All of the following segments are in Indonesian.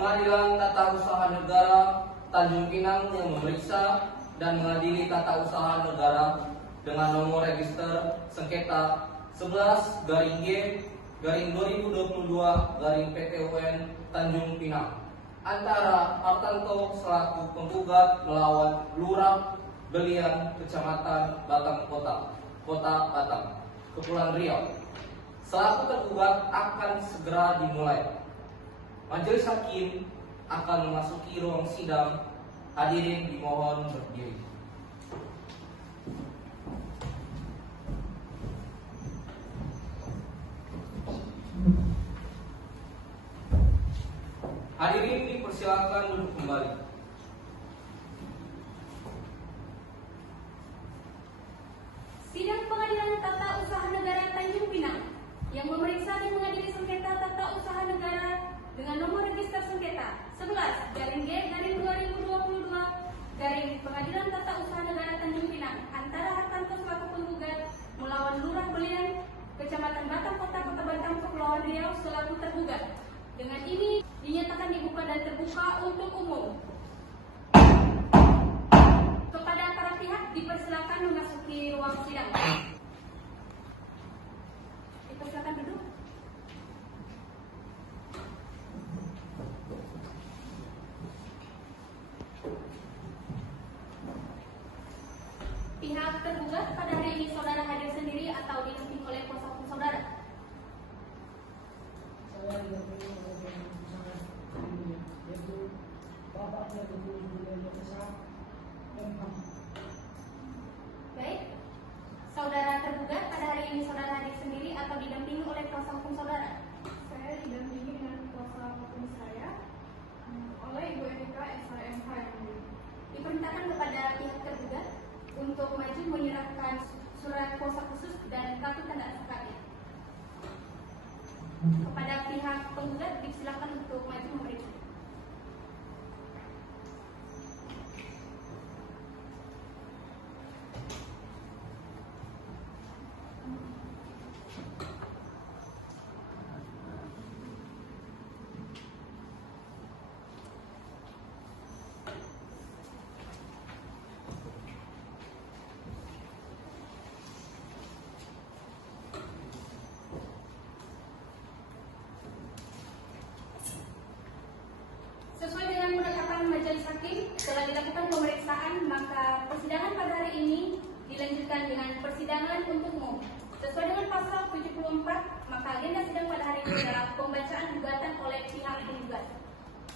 Pengadilan Tata Usaha Negara Tanjung Pinang yang memeriksa dan mengadili tata usaha negara dengan nomor register sengketa 11-G-2022-PTUN Tanjung Pinang antara Hartanto selaku penggugat melawan Lurah Belian Kecamatan Batang Kota Batang, Kepulauan Riau. Selaku tergugat akan segera dimulai. Majelis hakim akan memasuki ruang sidang. Hadirin dimohon berdiri. Hadirin dipersilakan duduk kembali. Sidang Pengadilan Tata Usaha Negara Tanjung Pinang yang memeriksa dan mengadili sengketa tata usaha negara dengan nomor register sengketa 11-G-2022 Pengadilan Tata Usaha Negara Tanjung Pinang antara Hartanto selaku penggugat melawan Lurah Belian Kecamatan Batang Kota Batang Kepulauan Riau selaku tergugat. Dengan ini dinyatakan dibuka dan terbuka untuk umum. Kepada para pihak dipersilakan memasuki ruang sidang. Dipersilakan duduk. Pihak tergugat pada hari ini saudara hadir sendiri atau didampingi oleh kuasa hukum saudara? Saya didampingi oleh kuasa hukum yaitu Bapak Teguh Budaya Desa MH. Baik. Saudara tergugat pada hari ini saudara hadir sendiri atau didampingi oleh kuasa hukum saudara? Saya didampingi dengan kuasa hukum saya oleh Ibu Erika SHMH yang mulia. Diperintahkan kepada pihak tergugat untuk maju menyerahkan surat kuasa khusus dan kartu tanda advokatnya. Kepada pihak penggugat disilakan untuk maju memeriksa. Sesuai dengan penetapan majelis hakim, setelah dilakukan pemeriksaan, maka persidangan pada hari ini dilanjutkan dengan persidangan untuk umum. Sesuai dengan pasal 74, maka agenda sidang pada hari ini adalah pembacaan gugatan oleh pihak penggugat.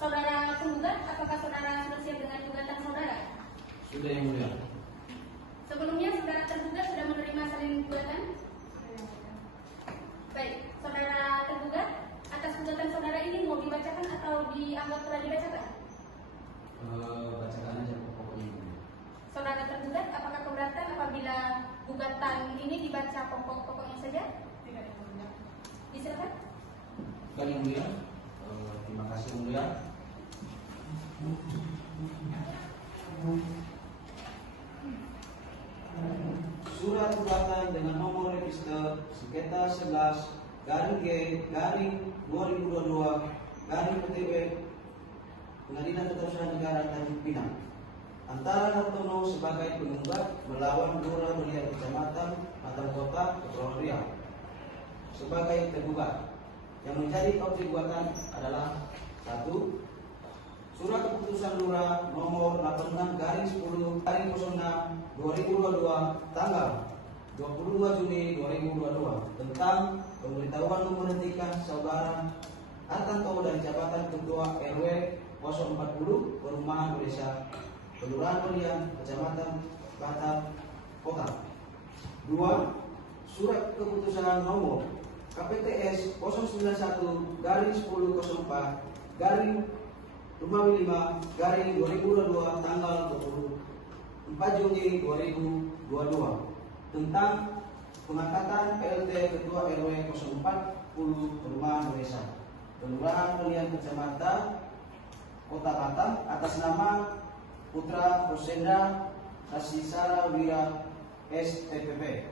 Saudara penggugat, apakah saudara sudah siap dengan gugatan saudara? Sudah, yang mulia. Sebelumnya, saudara tergugat sudah menerima salin gugatan? Baik, saudara tergugat, atas gugatan saudara ini mau dibacakan atau dianggap telah dibacakan? Bacakan aja pokoknya. Saudara tergugat, apakah keberatan apabila gugatan ini dibaca pokok-pokoknya saja? Tidak, yang mulia. Disilakan. Baik, yang mulia. Terima kasih, yang mulia. Surat gugatan dengan nomor register sengketa 11-2022-PTUN Pengadilan Tata Usaha Negara Tanjung Pinang antara Hartono sebagai penggugat melawan Lurah Belian Kecamatan Batang Kota Kepulauan Riau sebagai tergugat. Yang menjadi objek gugatan adalah 1. Surat keputusan Lurah nomor 86/10/06/2022 tanggal 22 Juni 2022 tentang pemberitahuan memberhentikan saudara Hartanto dari jabatan Ketua RW 040 Perumahan Desa Kelurahan Belian Kecamatan Batang Kota. 2. Surat keputusan nomor KPTS 091/054/5/2022 tanggal 24 Juni 2022 tentang pengangkatan PLT Ketua RW 040 Perumahan Desa Kelurahan Belian Kecamatan Kota Batang atas nama Putra Rosenda Hasisara Wira STPP.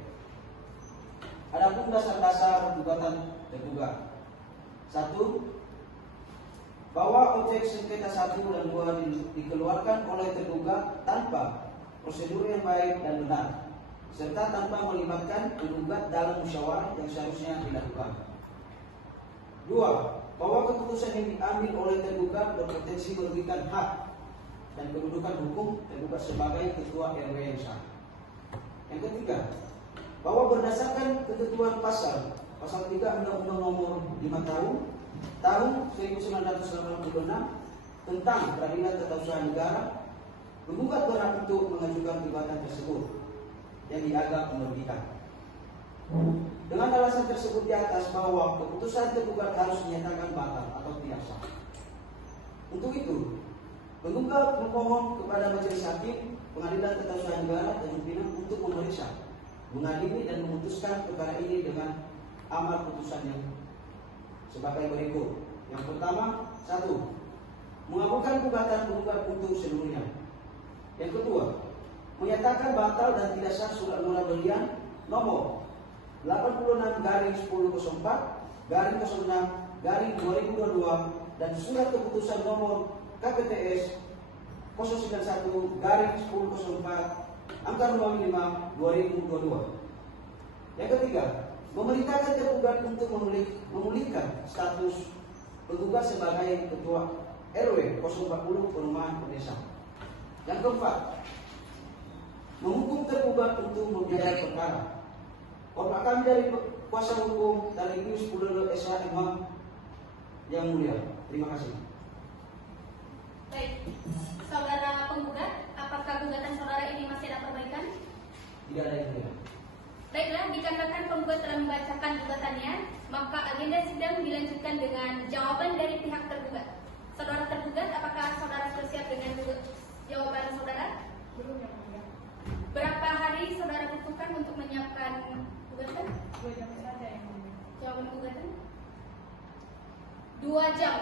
Adapun dasar-dasar gugatan tergugat. 1. bahwa objek sengketa 1 dan 2 dikeluarkan oleh tergugat tanpa prosedur yang baik dan benar, serta tanpa melibatkan penggugat dalam musyawarah yang seharusnya dilakukan. 2. Bahwa keputusan yang diambil oleh tergugat berpotensi merugikan hak dan kedudukan hukum tergugat sebagai ketua RW yang sah. Yang ketiga, bahwa berdasarkan ketentuan pasal 3 Undang-Undang Nomor 5 tahun 1986 tentang Peradilan Tata Usaha Negara, penggugat berhak untuk mengajukan gugatan tersebut yang dianggap merugikan. Dengan alasan tersebut di atas bahwa keputusan tergugat harus dinyatakan batal atau tidak sah. Untuk itu, penggugat memohon kepada Majelis Hakim Pengadilan Tata Usaha Negara Tanjung Pinang untuk memeriksa, mengadili dan memutuskan perkara ini dengan amar putusan yang sebagai berikut. Yang pertama, 1. Mengabulkan gugatan penggugat untuk seluruhnya. Yang kedua, menyatakan batal dan tidak sah surat murah belian nomor 86/04/06/2022 dan surat keputusan nomor KPTS 091/1004/05/2022. Yang ketiga, memerintahkan tergugat untuk memulihkan status penggugat sebagai ketua RW 040 Perumahan Desa. Yang keempat, menghukum tergugat untuk membiayai perkara. Bapak kami dari kuasa hukum Talibius Pudelo SHM yang mulia. Terima kasih. Baik, saudara penggugat, apakah gugatan saudara ini masih ada perbaikan? Tidak ada yang mulia. Baiklah, dikarenakan penggugat telah membacakan gugatannya, maka agenda sidang dilanjutkan dengan jawaban dari pihak tergugat. Saudara tergugat, apakah saudara sudah siap dengan jawaban saudara? Belum yang mulia. Berapa hari saudara butuhkan untuk menyiapkan gugatan? 2 jam saja yang mulia. Jawaban gugatan? 2 jam.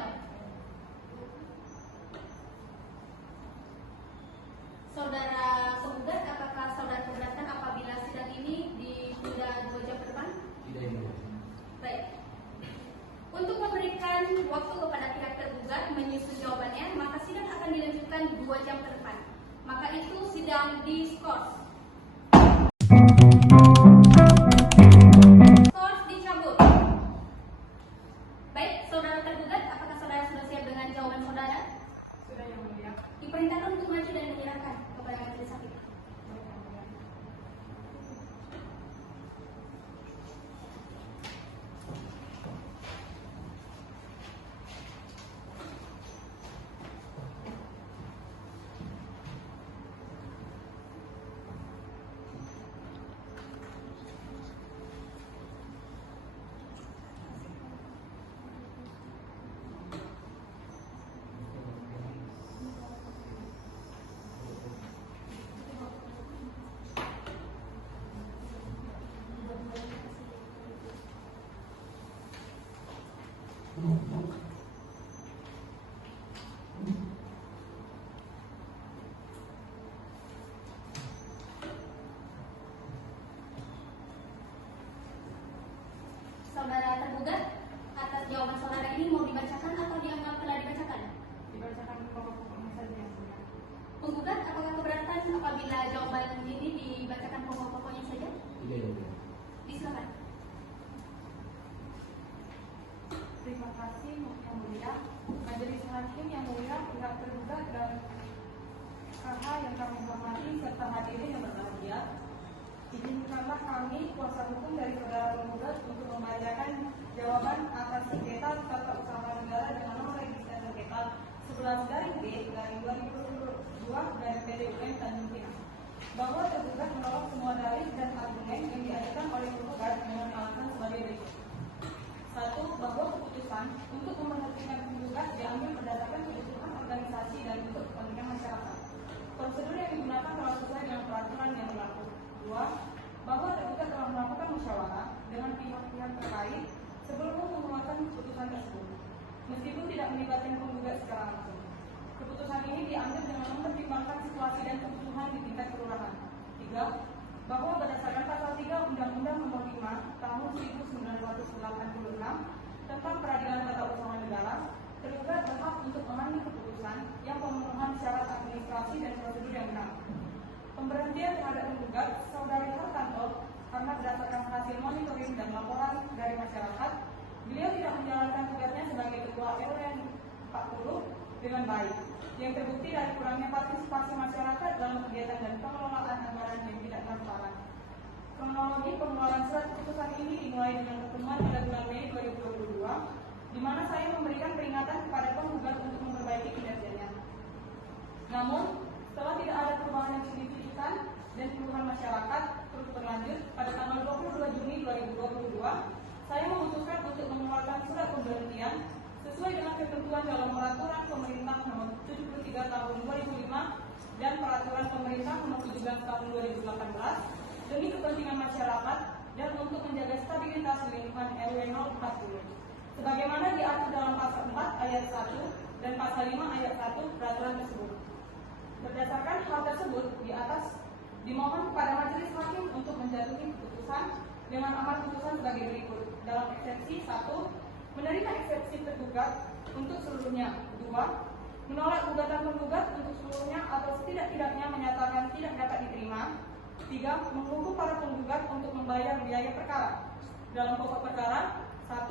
Saudara penggugat, apakah saudara keberatan apabila sidang ini ditunda 2 jam ke depan? Tidak yang mulia. Baik. Untuk memberikan waktu kepada pihak tergugat menyusun jawabannya, maka sidang akan dilanjutkan 2 jam ke depan. Maka itu sidang diskors. Diskors dicabut. Baik, saudara tergugat, apakah saudara sudah siap dengan jawaban saudara? Sudah yang mulia. Diperintahkan untuk maju dan menyerahkan kepada majelis hakim. Baik yang mulia. Saudara tergugat, atas jawaban saudara ini mau dibacakan atau dianggap telah dibacakan? Dibacakan pokok-pokoknya saja yang mulia. Penggugat, apakah keberatan apabila jawaban ini dibacakan pokok-pokoknya saja? Tidak yang mulia. Disilakan. Terima kasih yang mulia. Majelis Hakim yang mulia, pihak tergugat dan KH yang kami hormati serta hadirin yang berbahagia. Izinkanlah kami, kuasa hukum dari saudara penggugat, untuk membacakan jawaban atas sengketa tata usaha negara dengan nomor register sengketa 11-B/2022 Tanjung Pinang, bahwa tergugat menolak semua dalih dan argumen yang diajukan oleh penggugat dengan alasan sebagai berikut. 1. Bahwa keputusan untuk memberhentikan penggugat diambil berdasarkan kebutuhan organisasi dan untuk kepentingan masyarakat. Prosedur yang digunakan telah sesuai dengan peraturan yang berlaku. 2. Bahwa tergugat telah melakukan musyawarah dengan pihak-pihak terkait sebelum mengeluarkan keputusan tersebut, meskipun tidak melibatkan penggugat secara langsung. Keputusan ini diambil dengan mempertimbangkan situasi dan kebutuhan di tingkat kelurahan. 3. Bahwa berdasarkan pasal 3 Undang-Undang Nomor 5 Tahun 1986 tentang Peradilan Tata Usaha Negara, tergugat berhak yang pemenuhan syarat administrasi dan prosedur yang benar. Pemberhentian terhadap penggugat Saudari Hartanto karena berdasarkan hasil monitoring dan laporan dari masyarakat, beliau tidak menjalankan tugasnya sebagai Ketua RW 40 dengan baik, yang terbukti dari kurangnya partisipasi masyarakat dalam kegiatan dan pengelolaan anggaran yang tidak transparan. Kronologi pengeluaran surat keputusan ini dimulai dengan pertemuan pada bulan Mei 2022, di mana saya memberikan peringatan kepada penggugat untuk memperbaiki kinerjanya. Namun, setelah tidak ada perubahan yang signifikan dan keluhan masyarakat terus berlanjut, pada tanggal 22 Juni 2022, saya memutuskan untuk mengeluarkan surat pemberhentian sesuai dengan ketentuan dalam Peraturan Pemerintah Nomor 73 Tahun 2005 dan Peraturan Pemerintah Nomor 17 Tahun 2018 demi kepentingan masyarakat dan untuk menjaga stabilitas lingkungan RW 040. Sebagaimana diatur dalam Pasal 4 Ayat 1 dan Pasal 5 Ayat 1 Peraturan tersebut. Berdasarkan hal tersebut, di atas dimohon kepada majelis hakim untuk menjatuhi keputusan dengan amar putusan sebagai berikut. Dalam eksepsi 1, menerima eksepsi tergugat untuk seluruhnya. 2, menolak gugatan penggugat untuk seluruhnya atau setidak-tidaknya menyatakan tidak dapat diterima. 3, menghukum para penggugat untuk membayar biaya perkara. Dalam pokok perkara 1,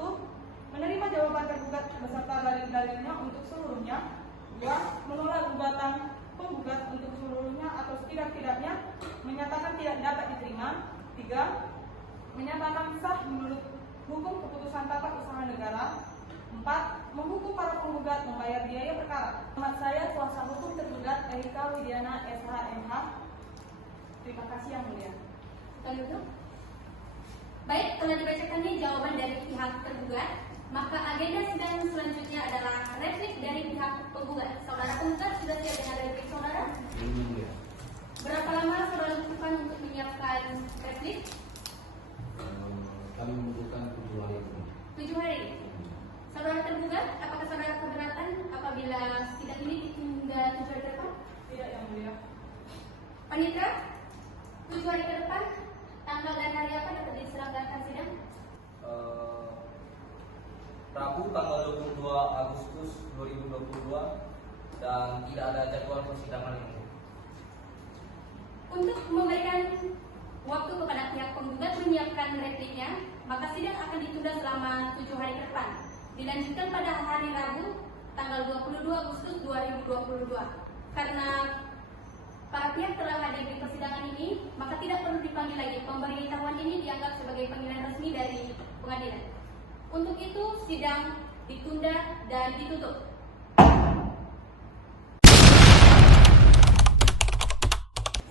menerima jawaban tergugat beserta dalil-dalilnya untuk seluruhnya. 2, menolak gugatan penggugat untuk seluruhnya atau setidak-tidaknya menyatakan tidak dapat diterima. 3, menyatakan sah menurut hukum keputusan tata usaha negara. 4, menghukum para penggugat membayar biaya perkara. Selamat saya kuasa hukum tergugat Erika Widiana SH.MH. Terima kasih yang mulia. Kita duduk. Baik, telah dibacakan nih jawaban dari pihak tergugat, maka agenda sidang selanjutnya adalah replik dari pihak penggugat. Saudara penggugat sudah siap dengan replik saudara? Berapa lama saudara butuhkan untuk menyiapkan replik? Kami membutuhkan 7 hari. 7 hari. Saudara tergugat, apakah saudara keberatan apabila sidang ini ditunda 7 hari ke depan? Tidak yang mulia. Panitra, 7 hari ke depan, tanggal dan hari apa dapat diselenggarakan sidang? Rabu tanggal 22 Agustus 2022 dan tidak ada jadwal persidangan ini. Untuk memberikan waktu kepada pihak penggugat menyiapkan repliknya, maka sidang akan ditunda selama 7 hari ke depan. Dilanjutkan pada hari Rabu tanggal 22 Agustus 2022. Karena para pihak telah hadir di persidangan ini, maka tidak perlu dipanggil lagi. Pemberitahuan ini dianggap sebagai panggilan resmi dari pengadilan. Untuk itu, sidang ditunda dan ditutup.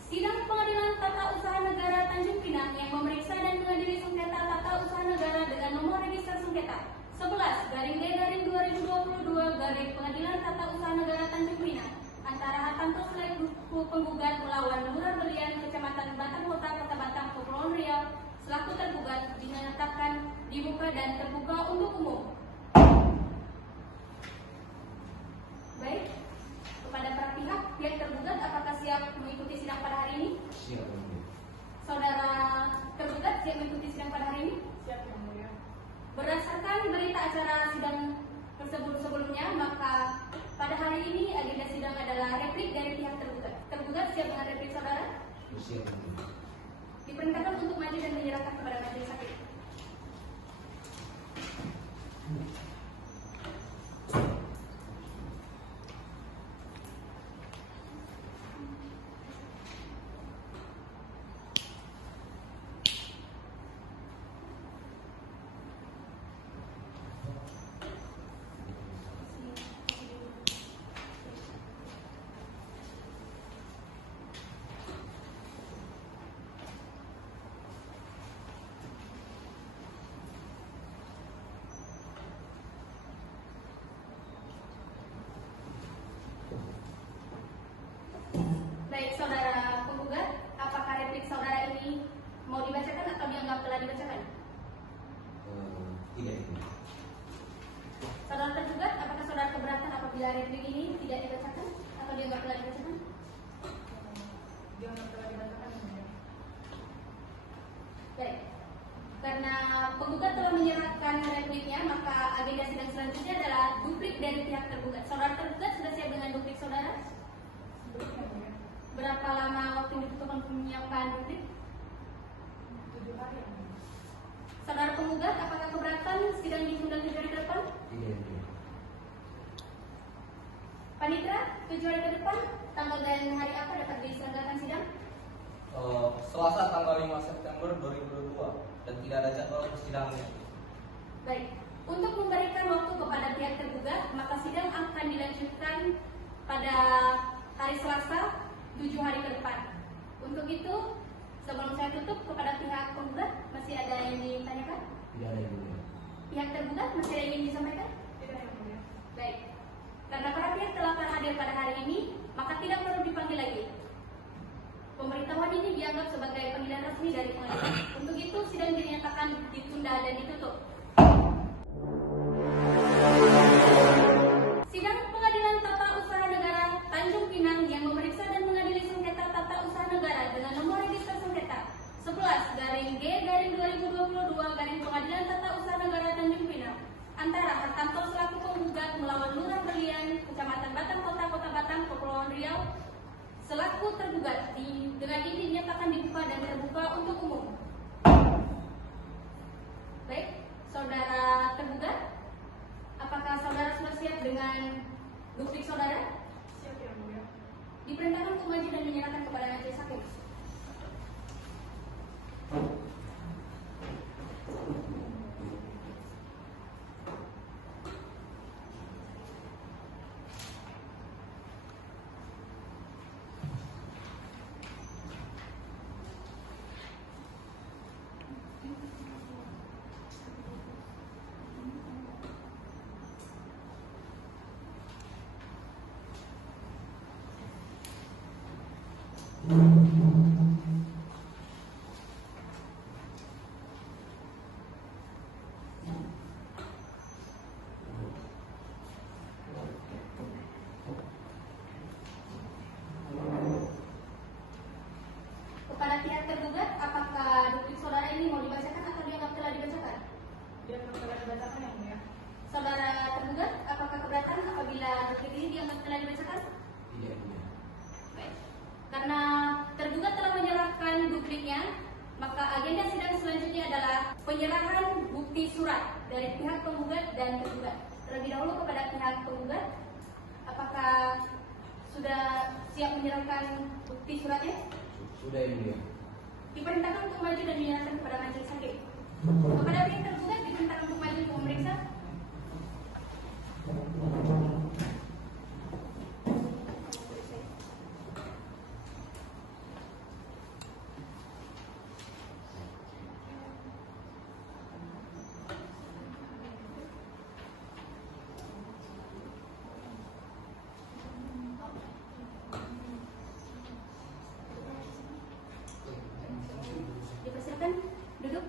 Sidang Pengadilan Tata Usaha Negara Tanjung Pinang yang memeriksa dan mengadili sengketa tata usaha negara dengan nomor register sengketa 11/2022 Pengadilan Tata Usaha Negara Tanjung Pinang antara Hartanto selaku penggugat melawan Lurah Belian Kecamatan Batang Kota Kota Batang Kepulauan Riau selaku tergugat dinyatakan dibuka dan terbuka untuk umum. Baik, kepada para pihak tergugat apakah siap mengikuti sidang pada hari ini? Siap. Saudara tergugat siap mengikuti sidang pada hari ini? Siap yang mulia. Berdasarkan berita acara sidang sebelumnya, maka pada hari ini agenda sidang adalah replik dari pihak tergugat. Tergugat siap dengan replik saudara? Siap. Diperintahkan untuk maju dan menyerahkan kepada majelis hakim. Panitera, 7 hari ke depan, tanggal dan hari apa dapat diselenggarakan sidang? Selasa tanggal 5 September 2022 dan tidak ada jadwal persidangannya. Baik, untuk memberikan waktu kepada pihak tergugat, maka sidang akan dilanjutkan pada hari Selasa 7 hari ke depan. Untuk itu, sebelum saya tutup kepada pihak penggugat, masih ada yang ditanyakan? Tidak ada yang mulia. Pihak tergugat masih ada yang ingin disampaikan? Tidak yang mulia. Baik, karena para pihak telah hadir pada hari ini, maka tidak perlu dipanggil lagi. Pemberitahuan ini dianggap sebagai panggilan resmi dari pengadilan. Untuk itu, sidang dinyatakan ditunda dan ditutup. Sidang Pengadilan Tata Usaha Negara Tanjung Pinang yang memeriksa dan mengadili sengketa tata usaha negara dengan nomor register sengketa 11/G/2022 Pengadilan Tata Usaha Negara Tanjung Pinang antara Hartanto selaku penggugat melawan Lurah Berlian, Kecamatan Batang Kota, Kota Batang, Kepulauan Riau selaku tergugat dengan ini dinyatakan dibuka dan terbuka untuk umum. Baik, saudara tergugat, apakah saudara sudah siap dengan duplik saudara? Siap yang mulia. Diperintahkan untuk maju dan menyerahkan kepada majelis hakim. Kepada pihak tergugat, apakah duplik saudara ini mau dibacakan atau dianggap telah dibacakan? Dia telah dibacakan yang mulia. Saudara tergugat, apakah keberatan apabila duplik ini dianggap telah dibacakan? Tidak yang mulia. Baik. Karena tergugat telah menyerahkan dupliknya, maka agenda sidang selanjutnya adalah penyerahan bukti surat dari pihak penggugat dan tergugat. Terlebih dahulu kepada pihak penggugat, apakah sudah siap menyerahkan bukti suratnya? Sudah yang mulia. Diperintahkan untuk maju dan menyerahkan kepada majelis hakim. Kepada pihak tergugat diperintahkan untuk maju untuk memeriksa. Dipersilakan duduk.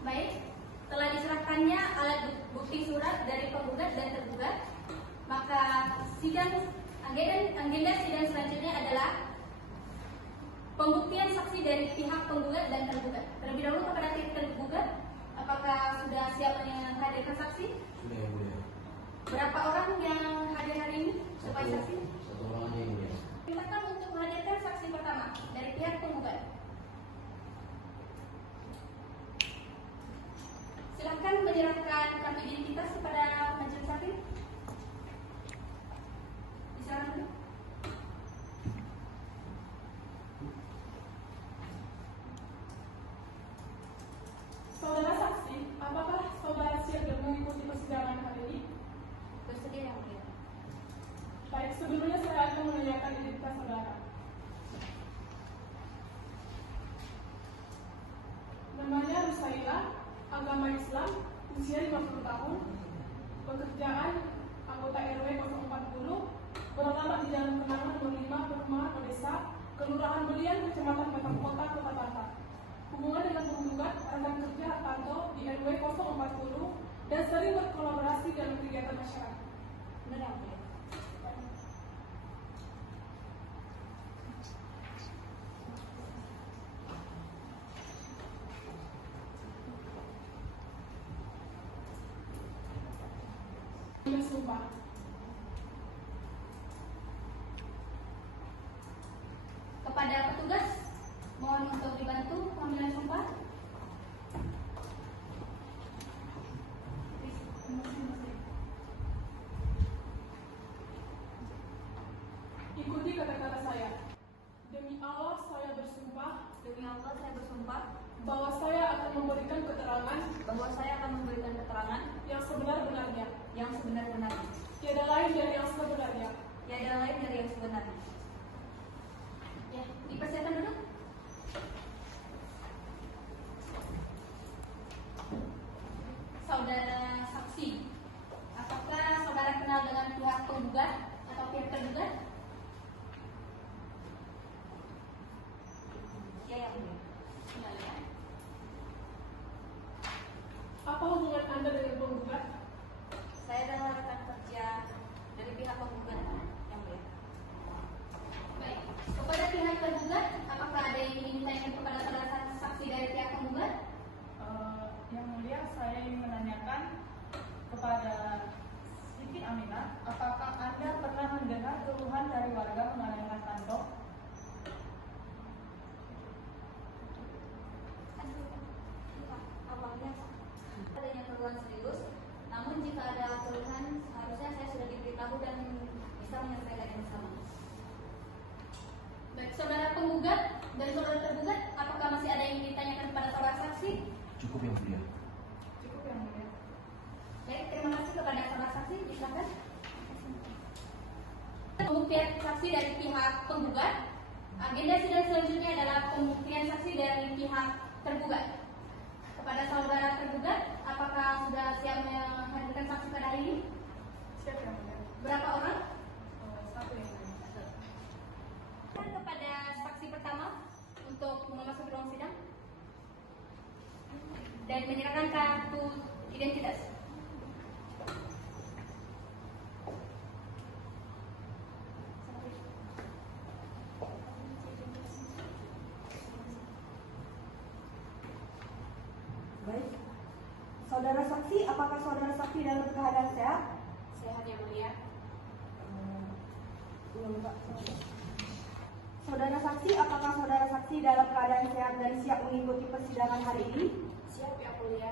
Baik, telah diserahkannya alat bukti surat dari penggugat dan tergugat, maka agenda sidang selanjutnya adalah pembuktian saksi dari pihak penggugat dan tergugat. Terlebih dahulu kepada pihak tergugat, apakah sudah siap menghadirkan saksi? Sudah yang mulia. Berapa orang yang hadir hari ini sebagai saksi? Satu orang aja yang mulia. Silakan untuk menghadirkan saksi pertama dari pihak penggugat. Silakan menyerahkan kartu identitas kepada majelis hakim. Silakan. Saudara saksi, apakah saudara siap dan mengikuti persidangan hari ini? Bersedia yang mulia. Baik, sebelumnya saya akan menanyakan identitas saudara. Namanya Rusaila, agama Islam, usia 50 tahun, pekerjaan anggota RW 040, beralamat di Jalan Kenangan nomor 5, Perumahan Odessa, Kelurahan Belian, Kecamatan Batang Kota, Kota Batak. Hubungan dengan penggugat rekan kerja Hartanto di RW 040 dan sering berkolaborasi dalam kegiatan masyarakat. Benar yang mulia. Sumpah. Kepada petugas, mohon untuk dibantu pemanggilan sumpah. sebenarnya. Ya, dipersiapkan dulu. Saudara saksi, apakah saudara kenal dengan pihak penggugat atau pihak tergugat? Ya, yang mulia. Kenal ya. Apa hubungan Anda dengan penggugat? Saya adalah rekan kerja dari pihak penggugat, yang mulia. Baik, kepada pihak tergugat, apakah ada yang ingin ditanyakan kepada saudara saksi dari pihak penggugat? Yang mulia, saya ingin menanyakan kepada Siti Aminah, apakah Anda pernah mendengar keluhan dari warga mengenai Hartanto? Awalnya adanya keluhan serius, namun jika ada keluhan seharusnya saya sudah diberitahu dan bisa menyelesaikan bersama. Baik, saudara penggugat dan saudara tergugat, apakah masih ada yang ingin ditanyakan kepada saudara saksi? Cukup yang mulia. Cukup yang mulia. Baik, terima kasih kepada saudara saksi. Silakan. Pembuktian saksi dari pihak penggugat. Agenda sidang selanjutnya adalah pembuktian saksi dari pihak tergugat. Kepada saudara tergugat, apakah sudah siap menghadirkan saksi pada hari ini? Siap yang mulia. Berapa orang? Satu yang mulia. Kepada saksi pertama untuk memasuki ruang sidang dan menyerahkan kartu identitas. Baik. Saudara saksi, apakah saudara saksi dalam keadaan sehat? Sehat yang mulia. Saudara saksi, apakah saudara saksi dalam keadaan sehat dan siap mengikuti persidangan hari ini? Siap yang mulia.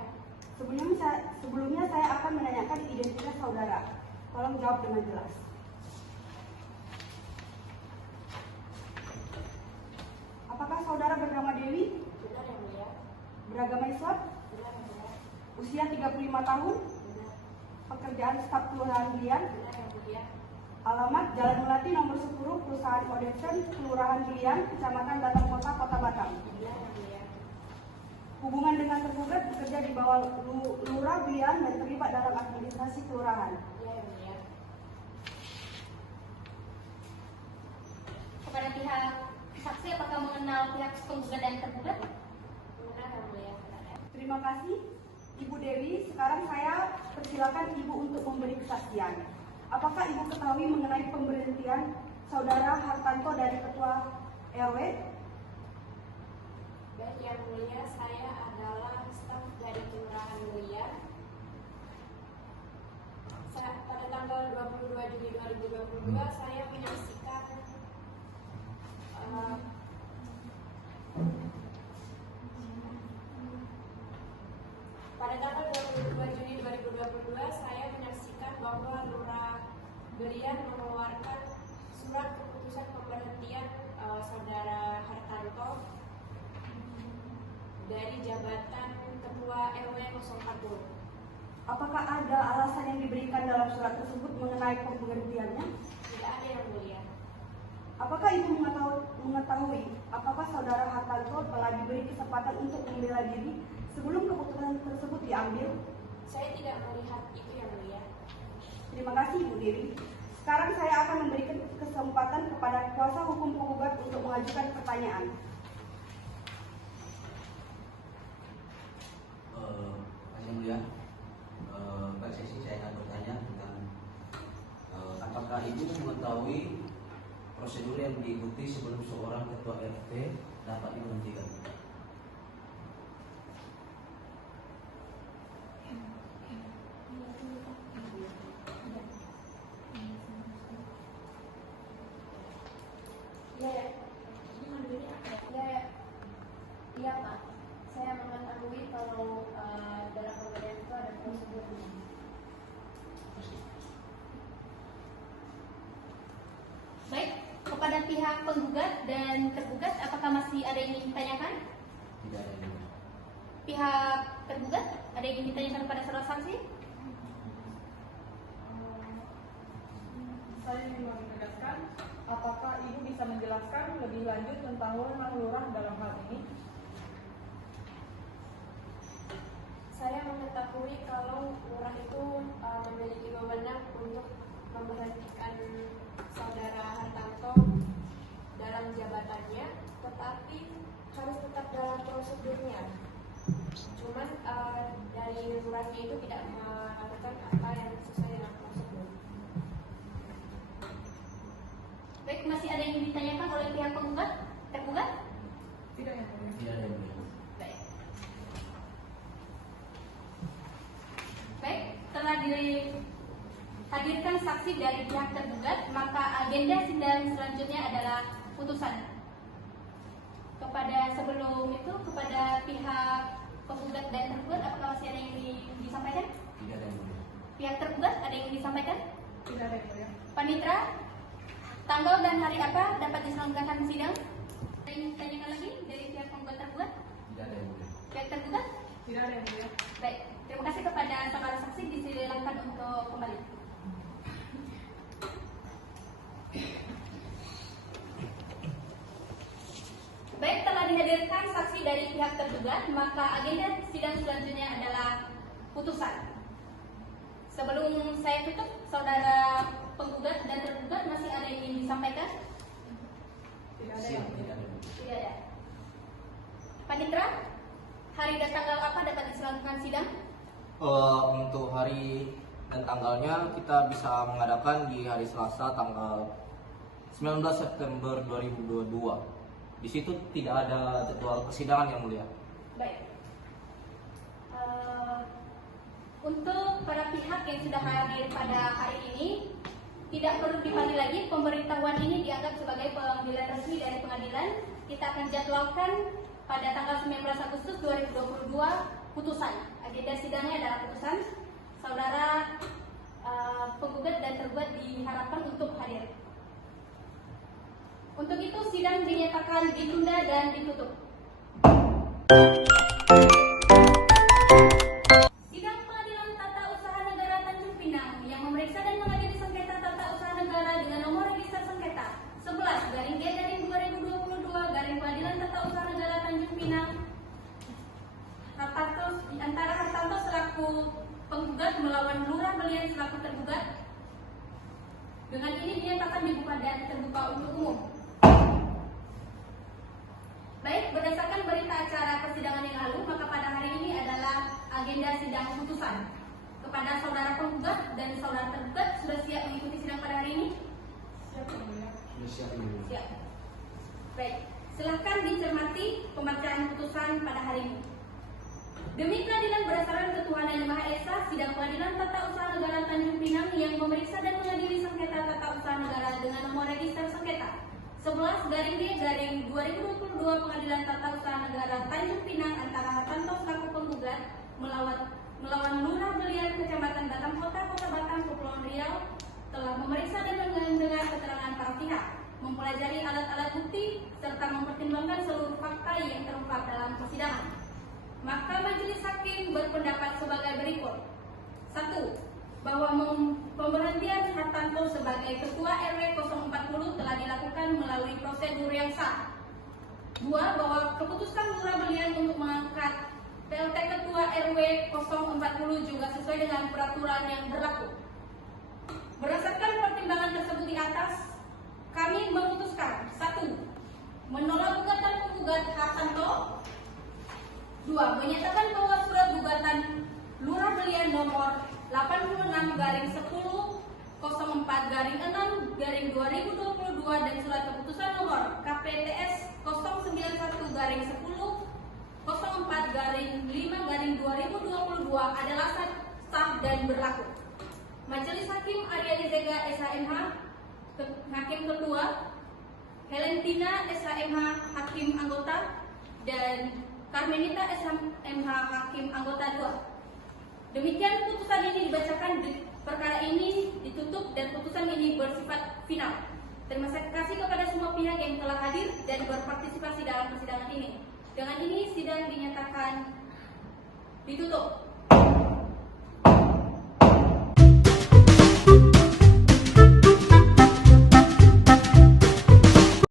Sebelumnya saya akan menanyakan identitas saudara. Tolong jawab dengan jelas. Apakah saudara bernama Dewi? Benar yang mulia. Beragama Islam? Benar yang mulia. Usia 35 tahun? Benar. Pekerjaan staf kelurahan Gilian? Benar yang mulia. Alamat Jalan Melati nomor 10, Perusahaan Odeksen, Kelurahan Gilian, Kecamatan Batam Kota, Kota Batam. Benar yang mulia. Hubungan dengan tergugat bekerja di bawah Lurah Gilian dan terlibat dalam administrasi kelurahan. Iya yang mulia. Kepada pihak saksi, apakah mengenal pihak penggugat dan tergugat? Benar yang mulia. Terima kasih, Ibu Dewi. Sekarang saya persilakan Ibu untuk memberi kesaksian. Apakah Ibu ketahui mengenai pemberhentian Saudara Hartanto dari Ketua RW? Baik yang mulia, saya adalah staf dari Kelurahan Gilian. Pada tanggal 22 Juli 2022 saya menyaksikan pada tanggal 22 Juni 2022 saya menyaksikan bahwa Lurah Gilian mengeluarkan surat keputusan pemberhentian Saudara Hartanto dari jabatan Ketua RW 040. Apakah ada alasan yang diberikan dalam surat tersebut mengenai pemberhentiannya? Tidak ada yang mulia. Apakah Ibu mengetahui apakah Saudara Hartanto telah diberi kesempatan untuk membela diri sebelum keputusan tersebut diambil? Saya tidak melihat itu yang mulia. Terima kasih Ibu Dewi. Sekarang saya akan memberikan kesempatan kepada kuasa hukum penggugat untuk mengajukan pertanyaan. Yang mulia, Pak Sesi, saya akan bertanya tentang apakah Ibu mengetahui prosedur yang diikuti sebelum seorang ketua RT dapat diberhentikan? Iya Pak, saya mengetahui kalau dalam pemberian itu ada prosedurnya. Baik, kepada pihak penggugat dan tergugat, apakah masih ada yang ingin ditanyakan? Tidak ada yang mulia. Pihak tergugat, ada yang ingin ditanyakan kepada saudara saksi? Saya ingin menegaskan, apakah lanjut tentang wewenang lurah dalam hal ini? Saya mengetahui kalau lurah itu memiliki wewenang untuk memberhentikan saudara Hartanto dalam jabatannya, tetapi harus tetap dalam prosedurnya. Cuman dari lurahnya itu tidak melakukan apa yang sesuai dengan prosedur. Baik, masih ada yang ingin ditanyakan oleh pihak penggugat? Tergugat? Tidak yang mulia. Tidak ada yang mulia. Baik. Baik, telah dihadirkan saksi dari pihak tergugat, maka agenda sidang selanjutnya adalah putusan. Sebelum itu kepada pihak penggugat dan tergugat, apakah masih ada yang ingin disampaikan? Tidak ada yang mulia. Pihak tergugat ada yang ingin disampaikan? Tidak ada yang mulia. Panitra, tanggal dan hari apa dapat diselenggarakan sidang? Ada yang ingin ditanyakan lagi dari pihak penggugat tergugat? Tidak ada yang mulia. Pihak tergugat? Tidak ada yang mulia. Baik, terima kasih kepada saudara saksi, disilakan untuk kembali. Baik, telah dihadirkan saksi dari pihak tergugat, maka agenda sidang selanjutnya adalah putusan. Sebelum saya tutup, saudara penggugat dan tergugat masih ada yang ingin disampaikan? Tidak ada Siap, yang tidak mulia. ada yang mulia. Tidak ada. Panitra, hari dan tanggal apa dapat diselenggarakan sidang? Untuk hari dan tanggalnya kita bisa mengadakan di hari Selasa tanggal 19 September 2022. Di situ tidak ada jadwal persidangan yang mulia. Baik. Untuk para pihak yang sudah hadir pada hari ini, tidak perlu dipanggil lagi. Pemberitahuan ini dianggap sebagai panggilan resmi dari pengadilan. Kita akan jadwalkan pada tanggal 19 Agustus 2022 putusan. Agenda sidangnya adalah putusan. Saudara penggugat dan tergugat diharapkan untuk hadir. Untuk itu sidang dinyatakan ditunda dan ditutup. Sidang Pengadilan Tata Usaha Negara Tanjung Pinang yang memeriksa dan mengadili sengketa tata usaha negara dengan nomor register sengketa 11/G/2022 Pengadilan Tata Usaha Negara Tanjung Pinang antara Hartanto selaku penggugat melawan Lurah Belian selaku tergugat. Dengan ini dinyatakan dibuka dan terbuka untuk umum. Baik, berdasarkan berita acara persidangan yang lalu, maka pada hari ini adalah agenda sidang putusan. Kepada saudara penggugat dan saudara tergugat, sudah siap mengikuti sidang pada hari ini? Siap yang mulia. Sudah siap yang mulia. Siap. Baik, silahkan dicermati pembacaan putusan pada hari ini. Demi keadilan berdasarkan ketuhanan yang Maha Esa, sidang Pengadilan Tata Usaha Negara Tanjung Pinang yang memeriksa dan mengadili sengketa tata usaha negara dengan nomor register sengketa 11/G/2022 Pengadilan Tata Usaha Negara Tanjung Pinang antara Hartanto selaku penggugat melawan Lurah Belian Kecamatan Batam Kota Batam Kepulauan Riau telah memeriksa dan mendengar keterangan para pihak, mempelajari alat-alat bukti serta mempertimbangkan seluruh fakta yang terungkap dalam persidangan. Maka majelis hakim berpendapat sebagai berikut. 1. Bahwa pemberhentian Hartanto sebagai Ketua RW 040 telah dilakukan melalui prosedur yang sah. 2. Bahwa keputusan Lurah Belian untuk mengangkat PLT Ketua RW 040 juga sesuai dengan peraturan yang berlaku. Berdasarkan pertimbangan tersebut di atas, kami memutuskan 1. Menolak gugatan penggugat Hartanto. 2. Menyatakan bahwa surat gugatan Lurah Belian nomor 86/04/6/2022 dan surat keputusan nomor KPTS 091/04/5/2022 adalah sah dan berlaku. Majelis Hakim Aryani Zega SHMH Hakim Ketua, Helentina SHMH Hakim Anggota, dan Carmenita SHMH Hakim Anggota 2. Demikian putusan ini dibacakan, perkara ini ditutup dan putusan ini bersifat final. Terima kasih kepada semua pihak yang telah hadir dan berpartisipasi dalam persidangan ini. Dengan ini sidang dinyatakan ditutup.